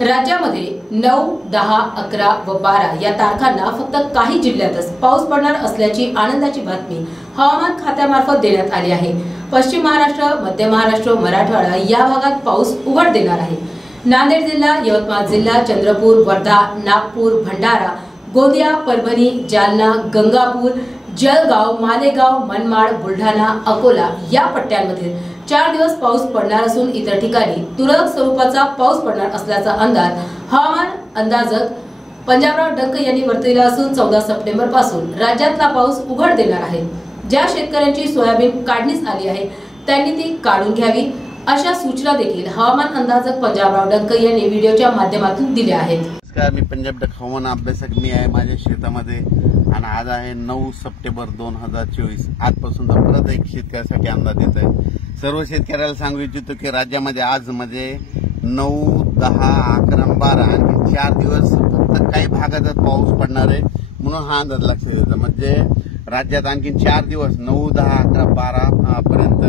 राज्यामध्ये नऊ दहा अकरा व बारा या तारखांना फक्त काही जिल्ह्यातच पाऊस पडणार असल्याची आनंदाची बातमी हवामान खात्यामार्फत देण्यात आली आहे. पश्चिम महाराष्ट्र मध्य महाराष्ट्र मराठवाडा या भागात पाऊस उघड देणार आहे. नांदेड जिल्हा यवतमाळ जिल्हा चंद्रपूर वर्धा नागपूर भंडारा गोंदिया परभणी जालना गंगापूर जळगाव मालेगाव मनमाड बुलढाणा अकोला या पट्ट्यांमध्ये चार दिवस पाऊस पडणार असून इतर ठिकाणी तुरळक स्वरूपाचा पाऊस पडणार असल्याचा अंदाज हवामान अंदाजक पंजाबराव डंक यांनी वर्तविला असून चौदा सप्टेंबरपासून राज्यातला पाऊस उघड देणार आहे. ज्या शेतकऱ्यांची सोयाबीन काढणीस आली आहे त्यांनी ती काढून घ्यावी अशा सूचना देखील हवामान अंदाजक पंजाबराव डंक यांनी व्हिडिओच्या माध्यमातून दिल्या आहेत. नमस्कार मी पंजाब डक हवामान अभ्यासक. मी आहे माझ्या शेतामध्ये आणि आज आहे नऊ सप्टेंबर दोन हजार चोवीस. आजपासून परत एक शेतकऱ्यासाठी अंदाज येत आहे सर्व शेतकऱ्याला सांगू इच्छितो की राज्यामध्ये आज म्हणजे नऊ दहा अकरा बारा आणि चार दिवस फक्त काही भागातच पाऊस पडणार आहे. म्हणून हा अंदाज लक्षात येतो. म्हणजे राज्यात आणखी चार दिवस नऊ दहा अकरा बारा पर्यंत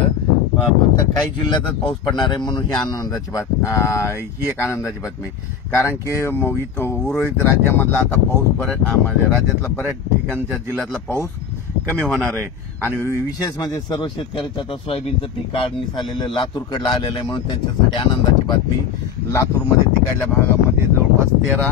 फक्त काही जिल्ह्यातच पाऊस पडणार आहे म्हणून ही आनंदाची बात ही एक आनंदाची बातमी कारण की इथं उर्वरित राज्यामधला आता पाऊस बऱ्याच म्हणजे राज्यातला बऱ्याच ठिकाणच्या जिल्ह्यातला पाऊस कमी होणार आहे. आणि विशेष म्हणजे सर्व शेतकऱ्याच्या आता सोयाबीनचं पीक काढणीस आलेलं लातूरकडलं आलेलं आहे म्हणून त्यांच्यासाठी आनंदाची बातमी. लातूरमध्ये तिकडल्या भागामध्ये जवळपास तेरा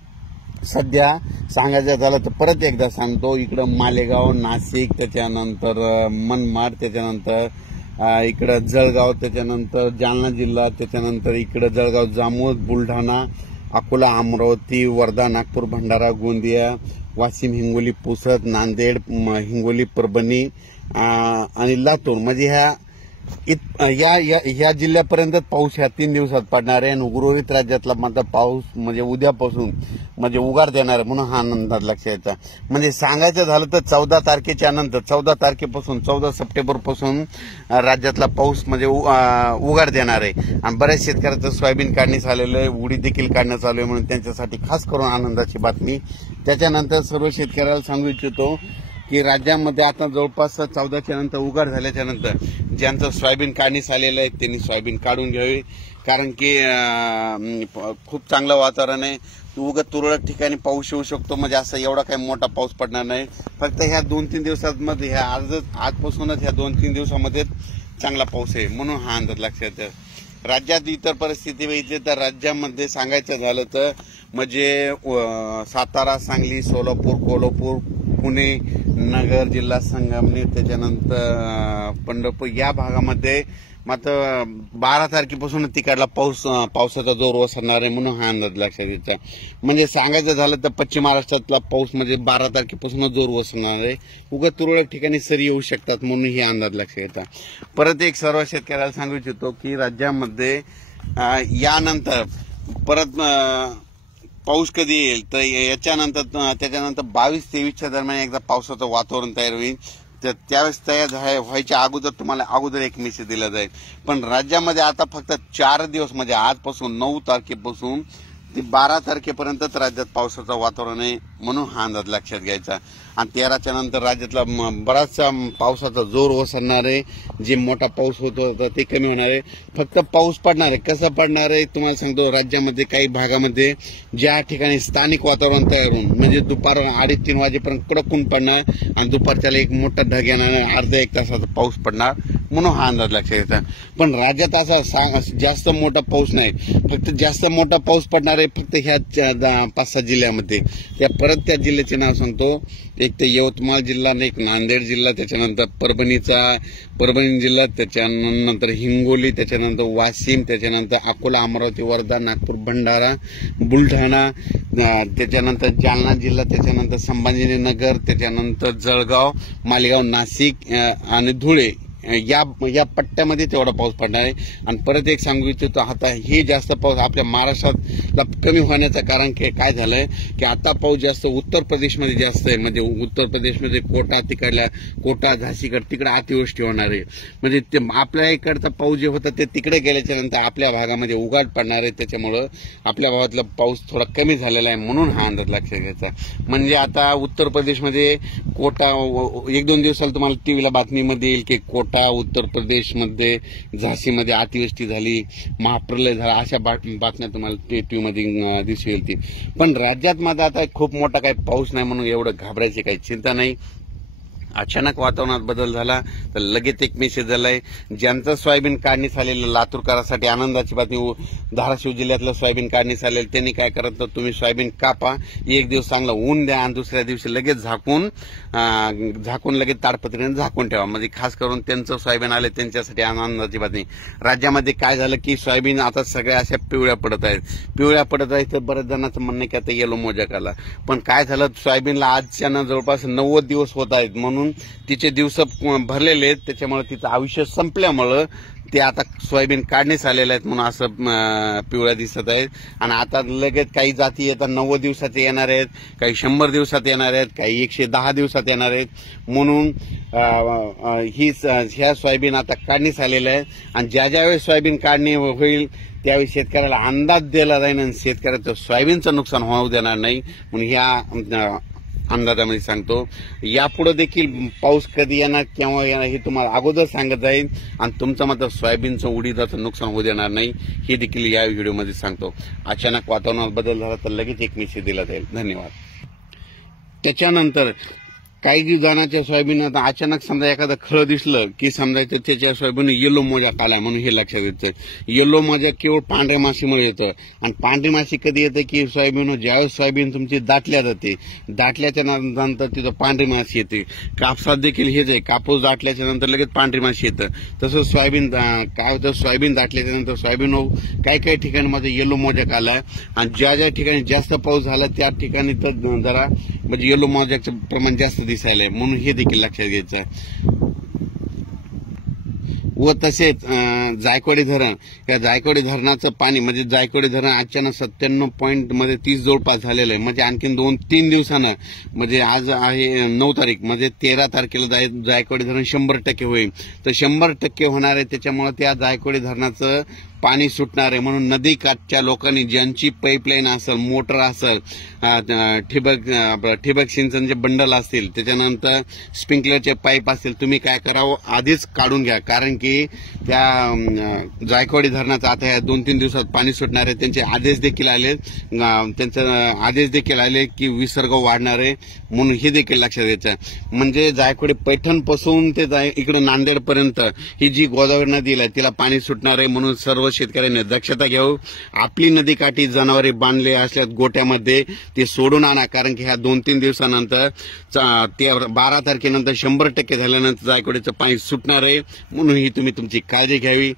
सध्या सांगायचं झालं तर परत एकदा सांगतो इकडं मालेगाव नाशिक त्याच्यानंतर मनमाड त्याच्यानंतर इकडं जळगाव त्याच्यानंतर जालना जिल्हा त्याच्यानंतर इकडं जळगाव जामोद बुलढाणा अकोला अमरावती वर्धा नागपूर भंडारा गोंदिया वाशिम हिंगोली पुसद नांदेड म, हिंगोली परभणी आणि लातूर. म्हणजे ह्या इत- या या ह्या जिल्ह्यापर्यंत पाऊस ह्या तीन दिवसात पडणार आहे आणि उर्वरित राज्यातला मात्र पाऊस म्हणजे उद्यापासून म्हणजे उगार देणार आहे म्हणून हा अंदाज लक्ष यायचा. म्हणजे सांगायचं झालं तर चौदा तारखेच्या नंतर चौदा तारखेपासून चौदा सप्टेंबरपासून राज्यातला पाऊस म्हणजे उ- उगार देणार आहे. आणि बऱ्याच शेतकऱ्याचं सोयाबीन काढण्यास आलेलं आहे उडी देखील काढण्यात चालू आहे म्हणून त्यांच्यासाठी खास करून आनंदाची बातमी. त्याच्यानंतर सर्व शेतकऱ्याला सांगू इच्छितो की राज्यामध्ये आता जवळपास चौदाच्या नंतर उघड झाल्याच्यानंतर ज्यांचं सोयाबीन काढणीस आलेलं आहे त्यांनी सोयाबीन काढून घ्यावी. कारण की खूप चांगलं वातावरण आहे. उगत तुरळक ठिकाणी पाऊस येऊ शकतो. म्हणजे असं एवढा काही मोठा पाऊस पडणार नाही. फक्त ह्या दोन तीन दिवसांमध्ये ह्या आजच आजपासूनच ह्या दोन तीन दिवसामध्ये चांगला पाऊस आहे म्हणून हा अंदाज लक्षात राज्यात इतर परिस्थिती बघितली तर राज्यामध्ये सांगायचं झालं तर म्हणजे सातारा सांगली सोलापूर कोल्हापूर पुणे नगर जिल्हा संगमनेर त्याच्यानंतर पंढरपूर या भागामध्ये मात्र बारा तारखेपासून तिकडला पाऊस पावसाचा जोर ओसरणार आहे म्हणून हा अंदाज लक्षात यायचा म्हणजे सांगायचं झालं तर पश्चिम महाराष्ट्रातला पाऊस म्हणजे बारा तारखेपासूनच जोर ओसरणार आहे. उगा तुरळक ठिकाणी सरी येऊ शकतात म्हणून हे अंदाज लक्षात येतात परत एक सर्व शेतकऱ्याला सांगू इच्छितो की राज्यामध्ये यानंतर परत पाऊस कधी येईल? तर याच्यानंतर त्याच्यानंतर बावीस तेवीसच्या दरम्यान एकदा पावसाचं वातावरण तयार होईल. तर त्यावेळेस तयार व्हायच्या अगोदर तुम्हाला अगोदर एक मेसेज दिला जाईल. पण राज्यामध्ये आता फक्त चार दिवस म्हणजे आजपासून नऊ तारखेपासून ते बारा तारखेपर्यंतच राज्यात पावसाचं वातावरण आहे म्हणून हा अंदाज लक्षात घ्यायचा. आणि तेराच्या नंतर राज्यातला बराचसा पावसाचा जोर ओसरणार आहे. जे मोठा पाऊस होत होता ते कमी होणार आहे. फक्त पाऊस पडणार आहे. कसं पडणार आहे तुम्हाला सांगतो राज्यामध्ये काही भागामध्ये ज्या ठिकाणी स्थानिक वातावरण तयार होऊन म्हणजे दुपार अडीच तीन वाजेपर्यंत कडकून पडणार आणि दुपारच्याला एक मोठा ढग येणार अर्धा एक तासाचा पाऊस पडणार. म्हणून हा अंदाज लक्षात येतात पण राज्यात असा सा- जास्त मोठा पाऊस नाही. फक्त जास्त मोठा पाऊस पडणार आहे फक्त ह्या दा- पाच सहा जिल्ह्यामध्ये. त्या परत त्या जिल्ह्याचे नाव सांगतो. एक तर यवतमाळ जिल्हा आणि एक नांदेड जिल्हा. त्याच्यानंतर परभणीचा परभणी जिल्हा त्याच्यानंतर हिंगोली त्याच्यानंतर वाशिम त्याच्यानंतर अकोला अमरावती वर्धा नागपूर भंडारा बुलढाणा त्याच्यानंतर जालना जिल्हा त्याच्यानंतर संभाजीनगर त्याच्यानंतर जळगाव मालेगाव नाशिक आणि धुळे. या या पट्ट्यामध्ये तेवढा पाऊस पडणार आहे. आणि परत एक सांगू इच्छितो आता हे जास्त पाऊस आपल्या महाराष्ट्रातला कमी होण्याचं कारण की काय झालंय? की आता पाऊस जास्त उत्तर प्रदेशमध्ये जास्त आहे. म्हणजे उत्तर प्रदेशमध्ये कोटा तिकडल्या कोटा झाशीकड तिकडे अतिवृष्टी होणार आहे. म्हणजे ते आपल्या इकडचा पाऊस जे होता ते तिकडे गेल्याच्यानंतर आपल्या भागामध्ये उघाड पडणार आहे. त्याच्यामुळं आपल्या भागातला पाऊस थोडा कमी झालेला आहे म्हणून हा अंदाज लक्षात घ्यायचा. म्हणजे आता उत्तर प्रदेशमध्ये कोटा एक दोन दिवसाला तुम्हाला टीव्हीला बातमीमध्ये येईल की कोटा उत्तर प्रदेशमध्ये झाशीमध्ये अतिवृष्टी झाली महाप्रलय झाला अशा बातम्या तुम्हाला टीव्हीमध्ये दिसू येतील. पण राज्यात माझा आता खूप मोठा काही पाऊस नाही म्हणून एवढं घाबरायची काही चिंता नाही. अचानक वातावरणात बदल झाला तर लगेच एक मेसेज झालाय ज्यांचं सोयाबीन काढणी आलेलं लातूरकरासाठी आनंदाची बातमी. धाराशिव जिल्ह्यातलं सोयाबीन काढणी झालेलं त्यांनी काय करत तर तुम्ही सोयाबीन कापा एक दिवस चांगला ऊन द्या आणि दुसऱ्या दिवशी लगेच झाकून झाकून लगेच ताडपत्रीने झाकून ठेवा. म्हणजे खास करून त्यांचं सोयाबीन आलं त्यांच्यासाठी आनंदाची बातमी. राज्यामध्ये काय झालं की सोयाबीन आता सगळ्या अशा पिवळ्या पडत आहेत. पिवळ्या पडत आहेत तर बऱ्याच जणांचं म्हणणं की आता येलो मोजक आला. पण काय झालं? सोयाबीनला आजच्यानं जवळपास नव्वद दिवस होत आहेत. म्हणून तिचे दिवस भरलेले आहेत. त्याच्यामुळे तिचं आयुष्य संपल्यामुळं ते आता सोयाबीन काढण्यास आलेले आहेत म्हणून असं पिवळ्या दिसत आहेत. आणि आता लगेच काही जाती येतात नव्वद दिवसात येणार आहेत काही शंभर दिवसात येणार आहेत काही एकशे दहा दिवसात येणार आहेत. म्हणून ही स- ह्या सोयाबीन आता काढण्यास आलेल्या आहेत. आणि ज्या ज्या वेळेस सोयाबीन काढणी होईल त्यावेळी शेतकऱ्याला अंदाज दिला जाईल आणि शेतकऱ्याचं सोयाबीनचं नुकसान होऊ देणार नाही. म्हणून ह्या अंदाजामध्ये सांगतो. यापुढे देखील पाऊस कधी येणार केव्हा येणार हे तुम्हाला अगोदर सांगत जाईल आणि तुमचं मात्र सोयाबीनचं उडीदाचं नुकसान होऊ देणार नाही हे देखील या व्हिडिओमध्ये सांगतो. अचानक वातावरणात बदल झाला तर लगेच एक मेसेज दिला जाईल. धन्यवाद. त्याच्यानंतर काही जणाच्या सोयाबीन आता अचानक समजा एखादं खरं दिसलं की समजा त्याच्या सोयाबीन येलो मोजाक आला म्हणून हे लक्षात येतं येलो मोजाक केवळ पांढऱ्या माशीमुळे येतं. आणि पांढरी माशी कधी येते की सोयाबीन ज्यावेळेस सोयाबीन तुमची दाटल्या जाते दाटल्याच्या नंतर तिथं पांढरी माशी येते. कापसात देखील हेच आहे कापूस दाटल्याच्या नंतर लगेच पांढरी माशी येतं. तसंच सोयाबीन काय होतं सोयाबीन दाटल्याच्या नंतर सोयाबीन काही काही ठिकाणी माझं येलो मोजाक आलाय आणि ज्या ज्या ठिकाणी जास्त पाऊस झाला त्या ठिकाणी तर जरा म्हणजे येलो मॉजॅकचं प्रमाण जास्त दिसायलंय म्हणून हे देखील लक्षात घ्यायचं आहे. व तसेच जायकवाडी धरण. या जायकवाडी धरणाचं पाणी म्हणजे जायकवाडी धरण अचानक सत्त्याण्णव पॉईंटमध्ये तीस जवळपास झालेलं आहे. म्हणजे आणखीन दोन तीन दिवसानं म्हणजे आज आहे नऊ तारीख म्हणजे तेरा तारखेला जाय जायकवाडी धरण शंभर टक्के होईल. तर शंभर टक्के होणार आहे त्याच्यामुळे त्या जायकवाडी धरणाचं पाणी सुटणार आहे म्हणून नदी काठच्या लोकांनी ज्यांची पाईपलाईन असेल मोटर असेल ठिबक ठिबक सिंचन ठिबक सिंचनचे बंडल असतील त्याच्यानंतर स्प्रिंकलरचे पाईप असतील तुम्ही काय करावं? आधीच काढून घ्या. कारण की त्या जायकवाडी धरणाचं आता या दोन तीन दिवसात पाणी सुटणार आहे. त्यांचे आदेश देखील आले त्यांचे आदेश देखील आले की विसर्ग वाढणार आहे म्हणून हे देखील लक्षात घ्यायचं. म्हणजे जायकवाडी पैठणपासून ते जाय- इकडे नांदेडपर्यंत ही जी गोदावरी नदी आहे तिला पाणी सुटणार आहे म्हणून सर्व शेतकऱ्यांनी दक्षता घ्यावं आपली नदीकाठी जनावरे बांधले असल्यात गोट्यामध्ये ते सोडून आणा. कारण की ह्या दोन तीन दिवसानंतर चा- ते बारा तारखेनंतर शंभर टक्के झाल्यानंतर जायकवाडीचं पाणी सुटणार आहे. म्हणून ही तुम्ही तुमची काळजी घ्यावी.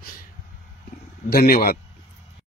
धन्यवाद.